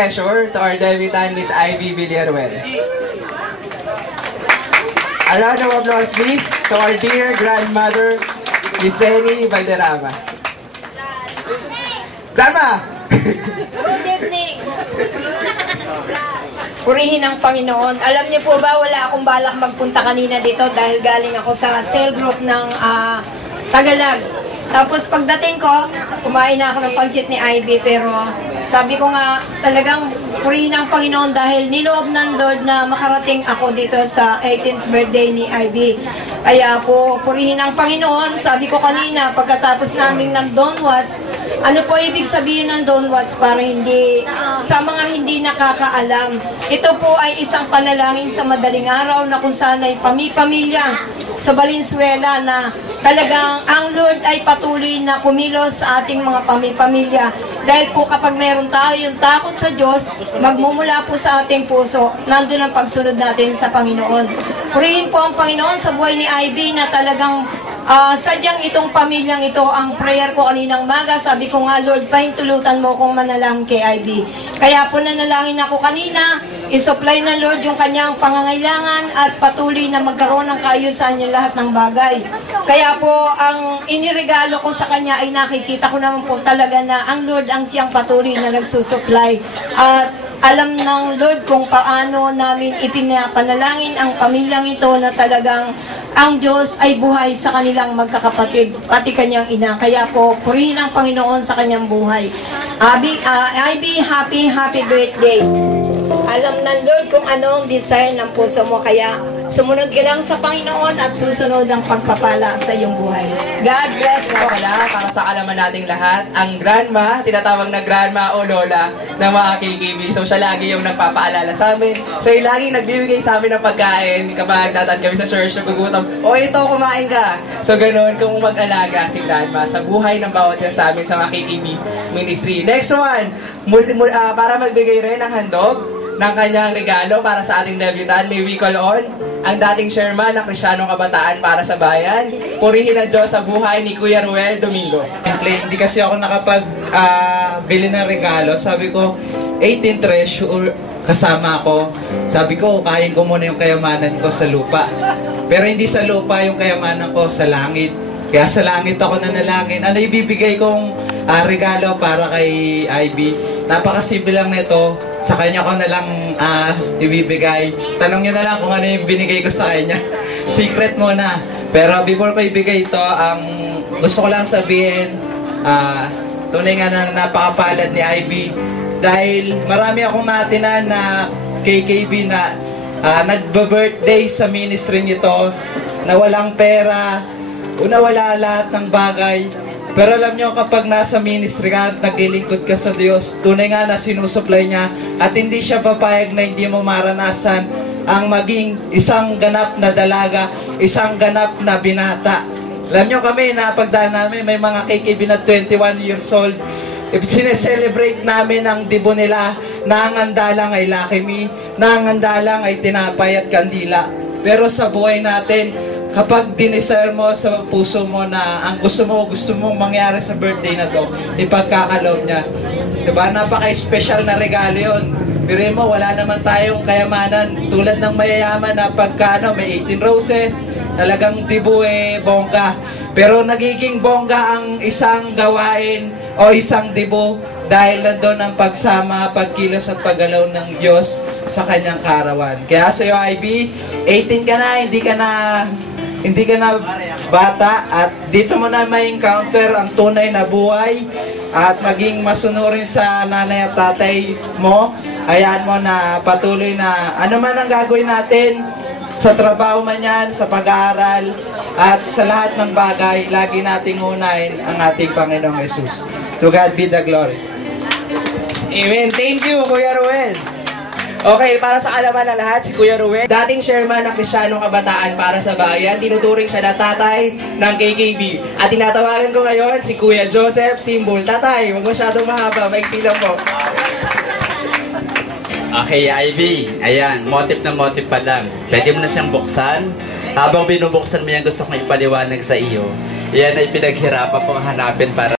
treasure to our debutante, Miss Ivy Villaruel. A round of applause, please, to our dear grandmother, Miss Eni Valderrama. Grandma! Good evening! Purihin ang Panginoon. Alam niyo po ba, wala akong balak magpunta kanina dito dahil galing ako sa cell group ng Tagalog. Tapos pagdating ko, kumain na ako ng pansit ni Ivy, pero sabi ko nga, talagang purihin ang Panginoon dahil niloob ng Lord na makarating ako dito sa 18th birthday ni Ivy. Kaya po, purihin ang Panginoon. Sabi ko kanina, pagkatapos naming nag-Don Watts, ano po ibig sabihin ng Don Watts para hindi, sa mga hindi nakakaalam. Ito po ay isang panalangin sa madaling araw na kung saan ay pamilya sa Valenzuela na talagang ang Lord ay patuloy na kumilos sa ating mga pamilya. Dahil po kapag meron tayo yung takot sa Diyos, magmumula po sa ating puso, nandun ang pagsunod natin sa Panginoon. Purihin po ang Panginoon sa buhay ni Ivy na talagang sadyang itong pamilyang ito, ang prayer ko kaninang maga, sabi ko nga, Lord, pahintulutan mo kong manalangin kay Ivy. Kaya po nanalangin ako kanina, isupply ng Lord yung kanyang pangangailangan at patuloy na magkaroon ng kaayusan yung lahat ng bagay. Kaya po, ang iniregalo ko sa kanya ay nakikita ko naman po talaga na ang Lord ang siyang patuloy na nagsusupply. At alam ng Lord kung paano namin ipinapanalangin ang pamilyang ito na talagang ang Diyos ay buhay sa kanilang magkakapatid, pati kanyang ina. Kaya po, purihin ang Panginoon sa kanyang buhay. Ivy, happy birthday. Alam ng Lord kung ano ang desire ng puso mo, kaya sumunod ka lang sa Panginoon at susunod ang pagpapala sa iyong buhay. God bless you. Wala, para sa alaman nating lahat, ang grandma, tinatawag na grandma o lola ng mga KKB. So siya lagi yung nagpapaalala sa amin. Siya yung laging nagbibigay sa amin ng pagkain kapag datan kami sa church na gugutom. O ito, kumain ka. So ganun, kung mag-alaga si grandma sa buhay ng bawat isa sa amin sa mga KKB ministry. Next one, para magbigay rin ng handog ng kanyang regalo para sa ating debutant, may we call on ang dating chairman ng Kristiyanong Kabataan para sa Bayan. Purihin ang Diyos sa buhay ni Kuya Ruel Domingo. Hindi kasi ako bili ng regalo. Sabi ko, 18 treasure kasama ako. Sabi ko, kain ko muna yung kayamanan ko sa lupa. Pero hindi sa lupa yung kayamanan ko, sa langit. Kaya sa langit ako nanalangin. Ano ibibigay kong regalo para kay Ivy? Napakasimple lang nito. Sa kanya ko na lang ibibigay. Tanong nyo na lang kung ano yung binigay ko sa kanya. Secret muna. Pero before ko ibigay ito, gusto ko lang sabihin, tunay nga na napakapalad ni Ivy. Dahil marami akong natinan na KKB na nagba-birthday sa ministry nito, na walang pera, wala lahat ng bagay. Pero alam nyo, kapag nasa ministry ka at naglilingkod ka sa Diyos, tunay nga na sinusupply niya at hindi siya papayag na hindi mo maranasan ang maging isang ganap na dalaga, isang ganap na binata. Alam nyo kami, napagdaan namin, may mga KKB na 21 years old. Sineselebrate namin ang dibo nila, na ang andalang ay Lucky Me, na ang andalang ay tinapay at kandila. Pero sa buhay natin, kapag dinesire mo sa puso mo na ang gusto mong mangyari sa birthday na to, ipagkakaloob niya. Diba? Napaka-special na regalo yun. Pero mo, wala naman tayong kayamanan. Tulad ng mayayaman na pagka may 18 roses, talagang dibu bongga. Pero nagiging bongga ang isang gawain o isang dibu dahil nandun ang pagsama, pagkilos at paggalaw ng Diyos sa kanyang kaarawan. Kaya sa iyo, Ivy, 18 ka na, hindi ka na bata at dito mo na may encounter ang tunay na buhay at maging masunurin sa nanay at tatay mo. Hayaan mo na patuloy na ano man ang gagawin natin, sa trabaho man yan, sa pag-aaral at sa lahat ng bagay, lagi nating unahin ang ating Panginoong Jesus. To God be the glory. Amen. Thank you, Kuya Ruel. Okay, para sa kaalaman ng lahat, si Kuya Ruel, dating chairman ng Kristiyanong Kabataan para sa Bayan, tinuturing siya na tatay ng KKB. At tinatawagan ko ngayon si Kuya Joseph Simbol. Tatay, huwag masyadong mahaba, maiksi lang po. Okay, Ivy, ayan, motif na motif pa lang. Pwede mo na siyang buksan. Habang binubuksan mo yan, gusto kong ipaliwanag sa iyo. Yan ay pinaghirapan kong hanapin para